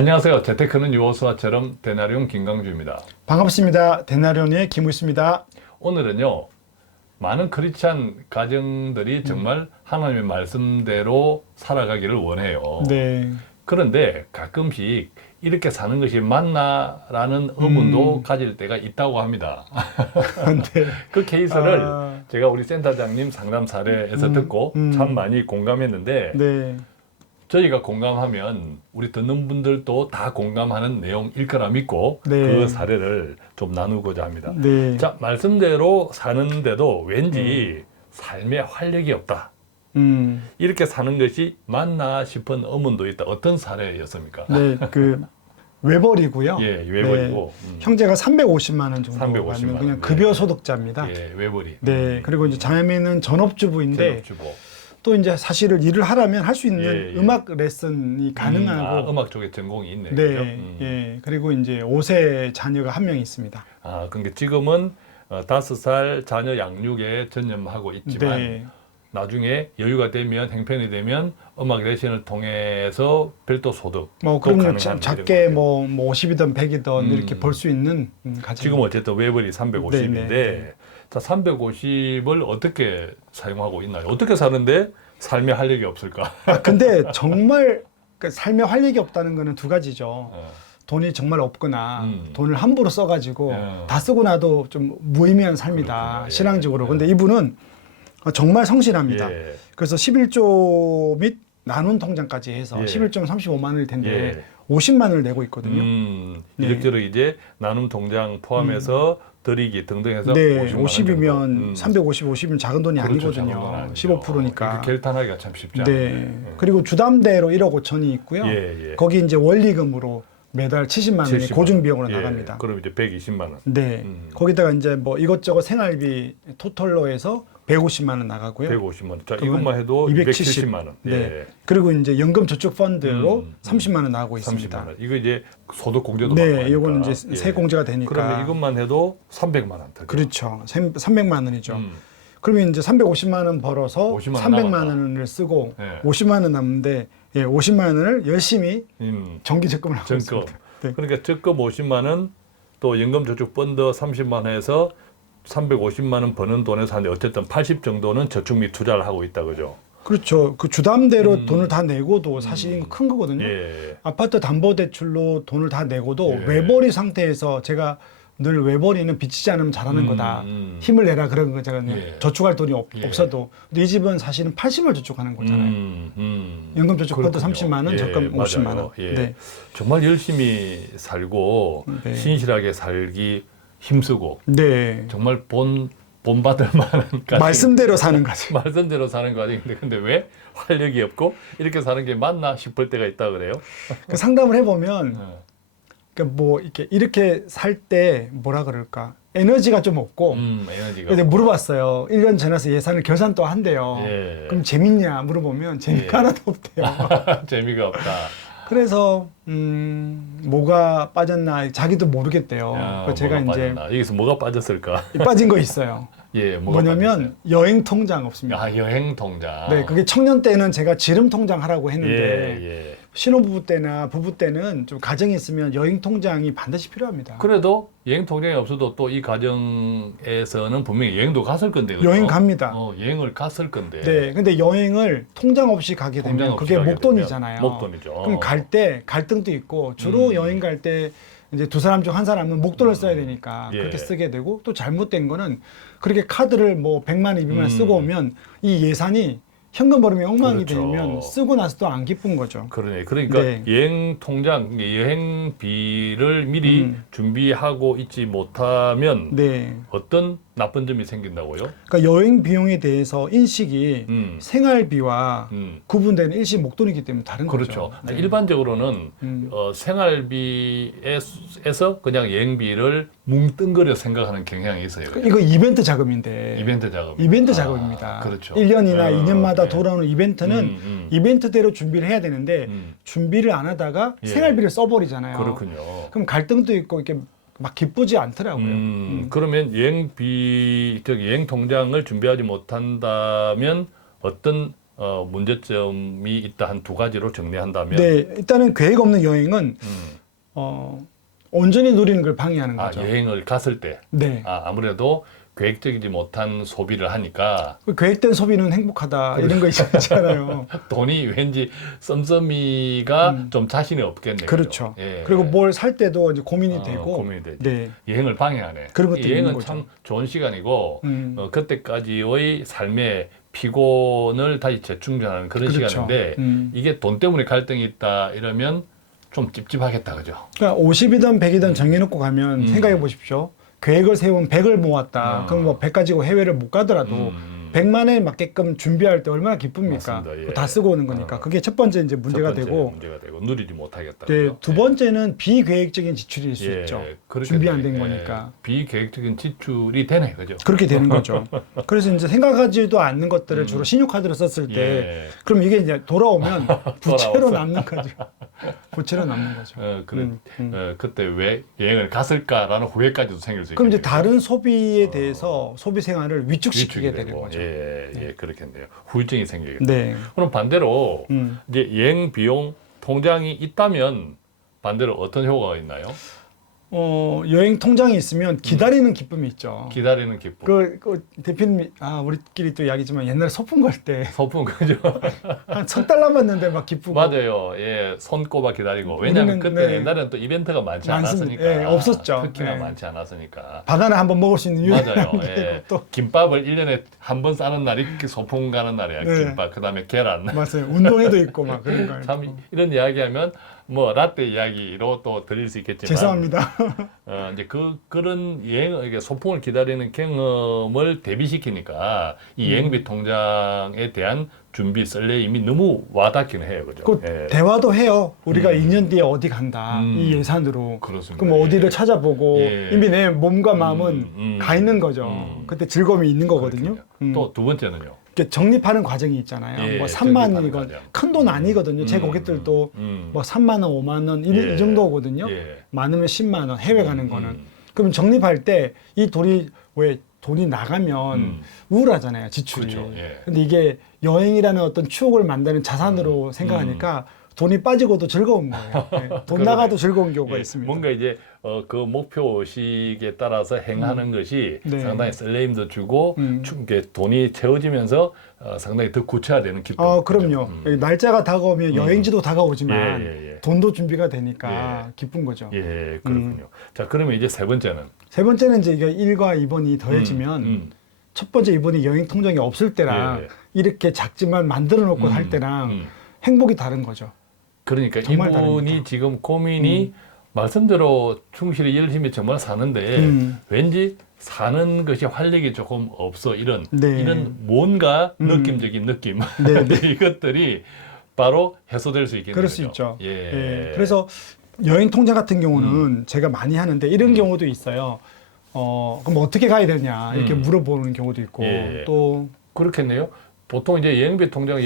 안녕하세요. 재테크는 유호수아처럼 데나리온 김강주입니다. 반갑습니다. 데나리온의 김우수입니다. 오늘은요, 많은 크리스찬 가정들이 정말 하나님의 말씀대로 살아가기를 원해요. 네. 그런데 가끔씩 이렇게 사는 것이 맞나라는 의문도 가질 때가 있다고 합니다. 네. 그 케이스를 제가 우리 센터장님 상담 사례에서 듣고 참 많이 공감했는데 네. 저희가 공감하면 우리 듣는 분들도 다 공감하는 내용일 거라 믿고 네. 그 사례를 좀 나누고자 합니다. 네. 자, 말씀대로 사는데도 왠지 삶에 활력이 없다. 이렇게 사는 것이 맞나 싶은 의문도 있다. 어떤 사례였습니까? 네. 외벌이고요. 예, 외벌이고. 네. 형제가 350만 원 정도 350만 받는 원. 그냥 네. 급여 소득자입니다. 예, 외벌이. 네. 그리고 이제 자매는 전업주부인데 전업주부. 또 이제 사실은 일을 하라면 할 수 있는 예, 예. 음악 레슨이 가능하고 음악 쪽에 전공이 있네요. 네. 그죠? 예. 그리고 이제 5세 자녀가 한 명 있습니다. 그러니까 지금은 5살 자녀 양육에 전념하고 있지만 네. 나중에 여유가 되면 형편이 되면 음악 레슨을 통해서 별도 소득 그러면 작게 뭐 50이든 100이든 이렇게 벌 수 있는 가정. 지금 어쨌든 외벌이 350인데 네, 네. 자 350을 어떻게 사용하고 있나요? 어떻게 사는데 삶에 활력이 없을까? 근데 정말 삶에 활력이 없다는 거는 두 가지죠. 어. 돈이 정말 없거나 돈을 함부로 써가지고 예. 다 쓰고 나도 좀 무의미한 삶이다. 그렇구나. 예. 신앙적으로. 근데 이분은 정말 성실합니다. 예. 그래서 11조 및 나눈 통장까지 해서 예. 11조면 35만 원일 텐데 예. 50만 원을 내고 있거든요. 네. 이렇게 이제 나눔 통장 포함해서 드리기 등등 해서 네, 50만 원 50이면 350, 50이면 작은 돈이 그렇죠, 아니거든요. 작은 건 아니죠. 15%니까. 결단하기가 참 쉽지 네. 않은데. 그리고 주담대로 1억 5천이 있고요. 예, 예. 거기 이제 원리금으로 매달 70만 원이 70만 고정 비용으로 예, 나갑니다. 그럼 이제 120만 원. 네. 거기다가 이제 뭐 이것저것 생활비 토탈로 해서 150만 원 나가고요. 150만 원. 자, 그러면 이것만 해도 270만 원. 네. 예. 그리고 이제 연금 저축 펀드로 30만 원 나가고 있습니다. 30만 원. 이거 이제 소득 공제도 받고 네, 하니까. 이거는 이제 세 공제가 되니까. 그러면 이것만 해도 300만 원. 되죠. 그렇죠. 300만 원이죠. 음. 그러면 이제 350만 원 벌어서 50만 원 300만 남았다. 원을 쓰고 네. 50만 원 남는데 50만 원을 열심히 정기 적금을 하고 적금. 있습니다. 네. 그러니까 적금 50만 원, 또 연금저축 펀드 30만 원에서 350만 원 버는 돈에서 한 어쨌든 80 정도는 저축 및 투자를 하고 있다 그죠? 그렇죠. 그 주담대로 돈을 다 내고도 사실 큰 거거든요. 예. 아파트 담보대출로 돈을 다 내고도 예. 외벌이 상태에서 제가 늘 외벌이는 빚지지 않으면 잘하는 거다. 힘을 내라 그런 거잖아요. 예. 저축할 돈이 예. 없어도. 근데 이 집은 사실은 80을 저축하는 거잖아요. 연금 저축 펀드 그렇군요. 30만 원, 예, 적금 50만 맞아요. 원. 예. 네. 정말 열심히 살고 네. 신실하게 살기 힘쓰고 네. 정말 본받을 만한 과정. 말씀대로 사는 거지. 말씀대로 사는 과정인데 근데 왜 활력이 없고 이렇게 사는 게 맞나 싶을 때가 있다 그래요? 그 상담을 해보면 네. 그러니까 뭐 이렇게 살 때 뭐라 그럴까 에너지가 좀 없고 에너지가. 근데 물어봤어요. 1년 지나서 예산을 결산 또 한대요. 예. 그럼 재밌냐 물어보면 재미가 예. 하나도 없대요. 재미가 없다. 그래서 뭐가 빠졌나 자기도 모르겠대요. 야, 그래서 제가 뭐가 이제 빠졌나? 여기서 뭐가 빠졌을까? 빠진 거 있어요. 예, 뭐가 뭐냐면 여행 통장 없습니다. 빠졌어요? 여행 통장. 네, 그게 청년 때는 제가 지름 통장 하라고 했는데 예. 신혼부부 때나 부부 때는 좀 가정이 있으면 여행 통장이 반드시 필요합니다. 그래도 여행 통장이 없어도 또 이 가정에서는 분명히 여행도 갔을 건데. 그죠? 여행 갑니다. 여행을 갔을 건데. 네, 근데 여행을 통장 없이 가게 통장 되면 없이 그게 가게 목돈이잖아요. 되면 목돈이죠. 그럼 갈 때 갈등도 있고 주로 여행 갈 때 이제 두 사람 중 한 사람은 목돈을 써야 되니까 예. 그렇게 쓰게 되고 또 잘못된 거는 그렇게 카드를 뭐 100만, 200만 쓰고 오면 이 예산이 현금 벌음이 엉망이 그렇죠. 되면 쓰고 나서 또 안 기쁜 거죠. 그러네. 그러니까 네. 여행 통장, 여행비를 미리 준비하고 있지 못하면 네. 어떤 나쁜 점이 생긴다고요? 그러니까 여행 비용에 대해서 인식이 생활비와 음. 구분되는 일시 목돈이기 때문에 다른 그렇죠. 거죠. 네. 일반적으로는 생활비에서 그냥 여행비를 뭉뚱그려 생각하는 경향이 있어요. 이거 이벤트 자금인데. 이벤트 자금. 이벤트 자금입니다. 그렇죠. 1년이나 2년마다 예. 돌아오는 이벤트는 이벤트대로 준비를 해야 되는데 준비를 안 하다가 예. 생활비를 써버리잖아요. 그렇군요. 그럼 갈등도 있고 이렇게 막 기쁘지 않더라고요. 그러면 여행 통장을 준비하지 못한다면 어떤 문제점이 있다 한 두 가지로 정리한다면 네, 일단은 계획 없는 여행은 온전히 누리는 걸 방해하는 아, 거죠. 여행을 갔을 때 네. 아무래도 계획적이지 못한 소비를 하니까 계획된 소비는 행복하다 이런 거 있잖아요. 돈이 왠지 썸썸이가 좀 자신이 없겠네요. 그렇죠. 예. 그리고 뭘 살 때도 이제 고민이 되고 고민이 되지. 네. 여행을 방해하네. 그런 것도 이 여행은 있는 참 거죠. 좋은 시간이고 음. 그때까지의 삶의 피곤을 다시 재충전하는 그런 그렇죠. 시간인데 이게 돈 때문에 갈등이 있다 이러면 좀 찝찝하겠다, 그죠? 그러니까 50이든 100이든 정해놓고 가면 생각해 보십시오. 계획을 세우면 100을 모았다. 그럼 뭐 100 가지고 해외를 못 가더라도 100만에 맞게끔 준비할 때 얼마나 기쁩니까? 맞습니다. 예. 다 쓰고 오는 거니까. 그게 첫 번째 이제 문제가 첫 번째 되고 문제가 되고 누리지 못하겠다. 네, 그죠? 두 번째는 비계획적인 지출일 수 있죠. 그렇게 준비 안 된 예, 거니까. 비계획적인 지출이 되네, 그죠? 그렇게 되는 거죠. 그래서 이제 생각하지도 않는 것들을 주로 신용카드로 썼을 때 예. 그럼 이게 이제 돌아오면 부채로 돌아와서. 남는 거죠. 부채로 남는 거죠. 그때 왜 여행을 갔을까라는 후회까지도 생길 수 그럼 이제 있겠네요. 다른 소비에 대해서 소비 생활을 위축시키게 위축이 되는 되고, 거죠. 예, 그렇겠네요. 후유증이 생기겠네요. 네. 그럼 반대로 이제 여행 비용 통장이 있다면 반대로 어떤 효과가 있나요? 여행 통장이 있으면 기다리는 기쁨이 있죠. 기다리는 기쁨. 그 대표님, 우리끼리 또 이야기지만 옛날에 소풍 갈 때 소풍 그죠? 한 1,000달러 받는데 막 기쁘고. 맞아요. 예, 손꼽아 기다리고. 왜냐하면 우리는, 그때 네. 옛날에는 또 이벤트가 많지 많습니다. 않았으니까. 예, 없었죠. 특히나 예. 많지 않았으니까. 바나나 한번 먹을 수 있는 유일한 맞아요. 게 예. 또 김밥을 1년에 한 번 싸는 날이 소풍 가는 날이야. 네. 김밥. 그다음에 계란. 맞아요. 운동회도 있고 막 그런 거. 참 이런 이야기하면 뭐 라떼 이야기로 또 드릴 수 있겠지만 죄송합니다. 이제 그런 이게 소풍을 기다리는 경험을 대비시키니까 이 여행비 통장에 대한 준비 설레임이 너무 와닿기는 해요, 그죠? 그 예. 대화도 해요. 우리가 2년 뒤에 어디 간다. 이 예산으로. 그렇습니다. 그럼 어디를 예. 찾아보고 예. 이미 내 몸과 마음은 가 있는 거죠. 그때 즐거움이 있는 거거든요. 또 두 번째는요. 이렇게 적립하는 과정이 있잖아요. 예, 뭐 적립하는 3만이건 과정. 큰 돈 아니거든요. 제 고객들도 뭐 3만 원, 5만 원 예. 이 정도거든요. 예. 많으면 10만 원 해외 가는 거는. 그럼 적립할 때 이 돈이 나가면 우울하잖아요. 지출이. 그렇죠. 예. 근데 이게 여행이라는 어떤 추억을 만드는 자산으로 생각하니까 돈이 빠지고도 즐거운 거예요. 네. 돈 나가도 즐거운 경우가 예, 있습니다. 뭔가 이제 그 목표 의식에 따라서 행하는 것이 네. 상당히 설레임도 주고 이게 돈이 채워지면서 상당히 더 구체화되는 기쁨. 그럼요. 날짜가 다가오면 여행지도 다가오지만 예. 돈도 준비가 되니까 기쁜 거죠. 예, 그렇군요. 자, 그러면 이제 세 번째는 세 번째는 이제 이게 1과 2번이 더해지면 첫 번째 2번이 여행 통장이 없을 때랑 예. 이렇게 작지만 만들어 놓고 살 때랑 행복이 다른 거죠. 그러니까 정말 이분이 다릅니다. 지금 고민이 말씀대로 충실히 열심히 정말 사는데 왠지 사는 것이 활력이 조금 없어 이런 네. 이런 뭔가 느낌적인 느낌 네. 이것들이 바로 해소될 수 있겠네요. 그럴 수 그죠? 있죠. 예. 그래서 여행 통장 같은 경우는 제가 많이 하는데 이런 경우도 있어요. 그럼 어떻게 가야 되냐 이렇게 물어보는 경우도 있고 예. 또 그렇겠네요. 보통 이제 여행비 통장,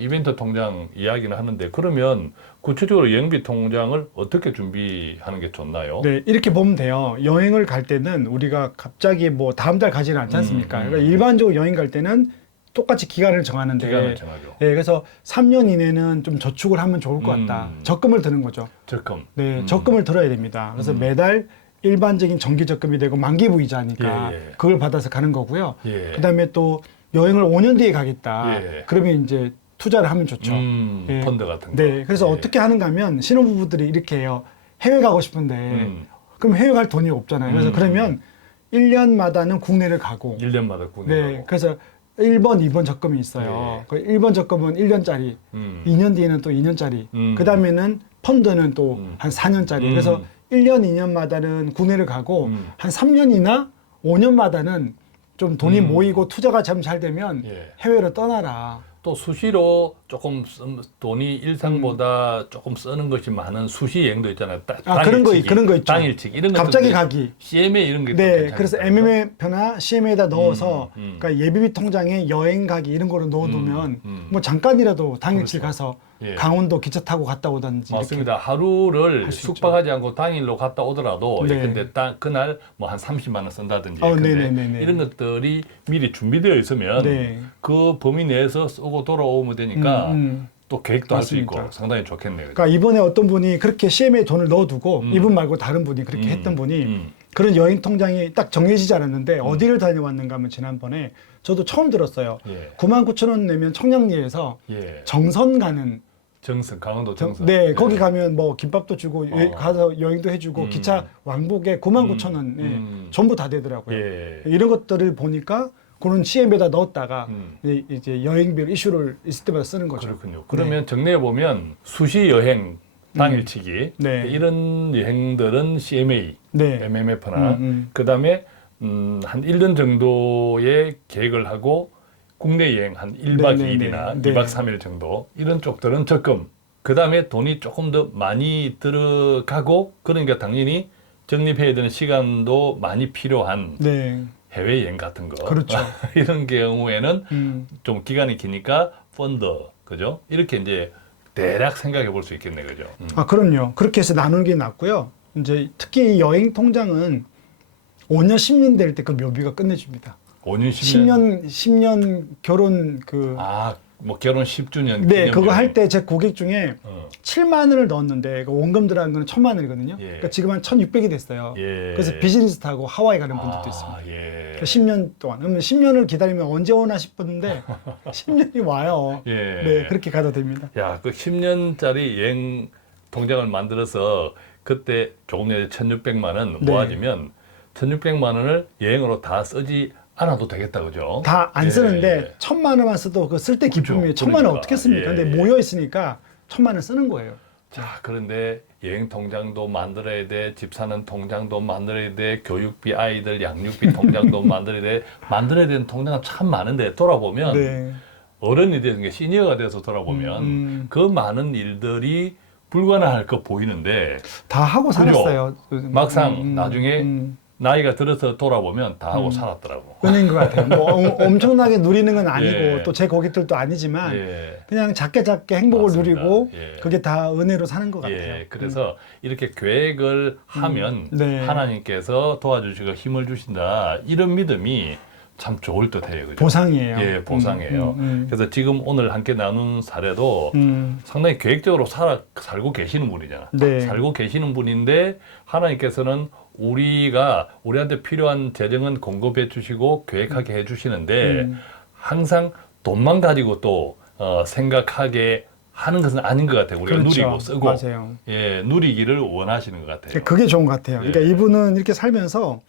이벤트 통장 이야기는 하는데 그러면 구체적으로 여행비 통장을 어떻게 준비하는 게 좋나요? 네, 이렇게 보면 돼요. 여행을 갈 때는 우리가 갑자기 뭐 다음 달 가지는 않지 않습니까? 그러니까 일반적으로 여행 갈 때는 똑같이 기간을 정하는데 기간을 정하죠. 네, 그래서 3년 이내는 좀 저축을 하면 좋을 것 같다. 적금을 드는 거죠. 적금. 네, 적금을 들어야 됩니다. 그래서 매달 일반적인 정기 적금이 되고 만기 부이자니까 예. 그걸 받아서 가는 거고요. 예. 그다음에 또 여행을 5년 뒤에 가겠다. 예. 그러면 이제 투자를 하면 좋죠. 예. 펀드 같은 거. 네, 그래서 예. 어떻게 하는가 하면 신혼부부들이 이렇게 해요. 해외 가고 싶은데 그럼 해외 갈 돈이 없잖아요. 그래서 그러면 1년마다는 국내를 가고 1년마다 국내 네, 가고. 그래서 1번, 2번 적금이 있어요. 예. 그 1번 적금은 1년짜리, 2년 뒤에는 또 2년짜리, 그 다음에는 펀드는 또 한 4년짜리. 그래서 1년, 2년마다는 국내를 가고 한 3년이나 5년마다는 좀 돈이 모이고 투자가 좀 잘 되면 예. 해외로 떠나라. 또 수시로 조금 돈이 일상보다 조금 쓰는 것이 많은 수시 여행도 있잖아요. 그런 거 있죠. 당일치기 이런 거 갑자기 가기. CMA 이런 게 네, 그래서 MMF나 CMA에다 넣어서 그러니까 예비비 통장에 여행 가기 이런 거를 넣어두면 뭐 잠깐이라도 당일치 가서 예. 강원도 기차 타고 갔다 오든지 맞습니다. 하루를 할수 숙박하지 않고 당일로 갔다 오더라도 네. 근데 그날 뭐 한 30만 원 쓴다든지 어, 근데 네네네네. 이런 것들이 미리 준비되어 있으면 네. 그 범위 내에서 쓰고 쓰고 돌아오면 되니까 또 계획도 할 수 있고 맞습니다. 상당히 좋겠네요. 그러니까 이번에 어떤 분이 그렇게 CM에 돈을 넣어두고 이분 말고 다른 분이 그렇게 했던 분이 그런 여행 통장이 딱 정해지지 않았는데 어디를 다녀왔는가 하면 지난번에 저도 처음 들었어요. 예. 99,000원 내면 청량리에서 예. 정선 가는 정선, 강원도 정선. 네, 예. 거기 가면 뭐 김밥도 주고 가서 여행도 해주고 기차 왕복에 99,000원에 전부 다 되더라고요. 예. 이런 것들을 보니까 그런 CM에다 넣었다가 이제 여행비를 이슈를 있을 때마다 쓰는 거죠. 그렇군요. 그러면 정리해 보면 수시 여행 당일치기 네. 이런 여행들은 CMA, 네. MMF나 그다음에 한 1년 정도의 계획을 하고 국내 여행 한 1박 네, 네, 2일이나 네. 2박 3일 정도 이런 쪽들은 적금. 그다음에 돈이 조금 더 많이 들어가고 그러니까 당연히 적립해야 되는 시간도 많이 필요한 네. 해외여행 같은 거. 그렇죠. 이런 경우에는 좀 기간이 기니까 펀드, 그죠? 이렇게 이제 대략 생각해 볼 수 있겠네, 그죠? 아, 그럼요. 그렇게 해서 나누는 게 낫고요. 이제 특히 이 여행 통장은 5년, 10년 될 때 그 묘비가 끝내줍니다. 5년, 10년. 10년 결혼 아, 뭐 결혼 10주년. 네, 그거 할 때 제 고객 중에 어. 7만 원을 넣었는데 그 원금 들어간 거는 1,000만 원이거든요. 예. 그러니까 지금 한 1,600이 됐어요. 예. 그래서 비즈니스 타고 하와이 가는 분들도 있습니다. 예. 그러니까 10년 동안. 그러면 10년을 기다리면 언제 오나 싶었는데 10년이 와요. 예. 네, 그렇게 가도 됩니다. 야, 그 10년짜리 여행 통장을 만들어서 그때 조금 전에 1,600만 원 네. 모아지면 1,600만 원을 여행으로 다 쓰지 않아도 되겠다, 그죠? 다 안 예. 쓰는데 1,000만 원만 써도 그 쓸 때 기쁨이 그렇죠. 1,000만 원 그러니까. 어떻게 씁니까? 예, 근데 예. 모여 있으니까 1,000만 원 쓰는 거예요. 자, 그런데 여행 통장도 만들어야 돼, 집 사는 통장도 만들어야 돼, 교육비, 아이들 양육비 통장도 만들어야 돼, 만들어야 되는 통장은 참 많은데 돌아보면 네. 어른이 되는 게 시니어가 돼서 돌아보면 그 많은 일들이 불가능할 거 보이는데 다 하고 살았어요. 막상 나중에 나이가 들어서 돌아보면 다 하고 살았더라고. 은인 것 같아요. 뭐 엄청나게 누리는 건 아니고 예. 또 제 고객들도 아니지만 예. 그냥 작게 행복을 맞습니다. 누리고 예. 그게 다 은혜로 사는 것 같아요. 예, 그래서 이렇게 계획을 하면 네. 하나님께서 도와주시고 힘을 주신다. 이런 믿음이 참 좋을 듯해요. 그죠? 보상이에요. 예, 보상이에요. 그래서 지금 오늘 함께 나눈 사례도 상당히 계획적으로 살고 계시는 분이잖아. 네. 살고 계시는 분인데 하나님께서는 우리한테 필요한 재정은 공급해 주시고 계획하게 해 주시는데 항상 돈만 가지고 또 생각하게 하는 것은 아닌 것 같아요. 우리가 그렇죠. 누리고 쓰고 맞아요. 예, 누리기를 원하시는 것 같아요. 그게 좋은 것 같아요. 예. 그러니까 이분은 이렇게 살면서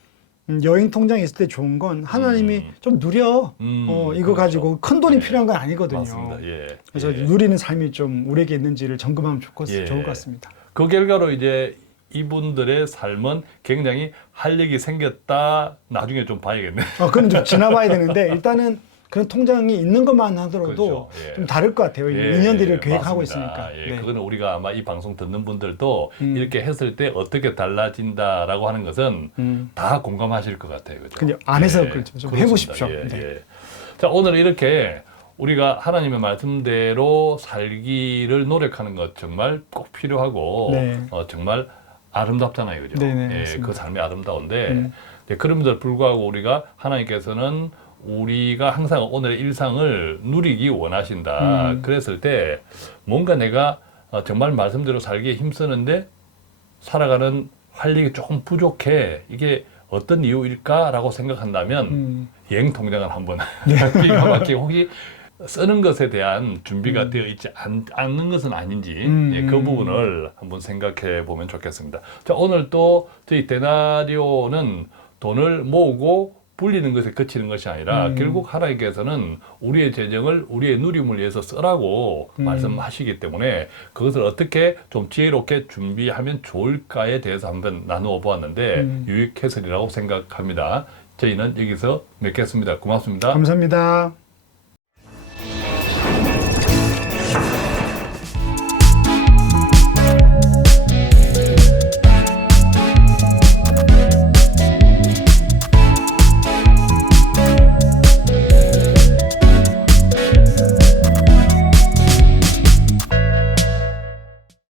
여행 통장에 있을 때 좋은 건 하나님이 좀 누려. 이거 그렇죠. 가지고 큰 돈이 예. 필요한 건 아니거든요. 맞습니다. 예. 그래서 예. 누리는 삶이 좀 우리에게 있는지를 점검하면 예. 좋을 것 같습니다. 그 결과로 이제 이분들의 삶은 굉장히 활력이 생겼다. 나중에 좀 봐야겠네. 그건 좀 지나봐야 되는데 일단은 그런 통장이 있는 것만 하더라도 그렇죠. 예. 좀 다를 것 같아요. 예, 2년 뒤를 예, 계획하고 맞습니다. 있으니까. 예, 네. 그거는 우리가 아마 이 방송 듣는 분들도 이렇게 했을 때 어떻게 달라진다라고 하는 것은 다 공감하실 것 같아요. 그죠? 근데 안 해서 예, 그렇죠. 좀 그렇습니다. 해보십시오. 예, 네. 예. 자, 오늘 이렇게 우리가 하나님의 말씀대로 살기를 노력하는 것 정말 꼭 필요하고 네. 정말 아름답잖아요. 그죠? 네네, 예, 맞습니다. 그 삶이 아름다운데 예, 그럼에도 불구하고 우리가 하나님께서는 우리가 항상 오늘의 일상을 누리기 원하신다. 그랬을 때 뭔가 내가 정말 말씀대로 살기에 힘쓰는데 살아가는 활력이 조금 부족해. 이게 어떤 이유일까라고 생각한다면 여행 통장을 한번 기가 막히게 혹시 쓰는 것에 대한 준비가 되어 있지 않는 것은 아닌지 예, 그 부분을 한번 생각해 보면 좋겠습니다. 자, 오늘 또 저희 데나리오는 돈을 모으고 불리는 것에 그치는 것이 아니라 결국 하나님께서는 우리의 재정을 우리의 누림을 위해서 쓰라고 말씀하시기 때문에 그것을 어떻게 좀 지혜롭게 준비하면 좋을까에 대해서 한번 나누어 보았는데 유익해설이라고 생각합니다. 저희는 여기서 맺겠습니다. 고맙습니다. 감사합니다.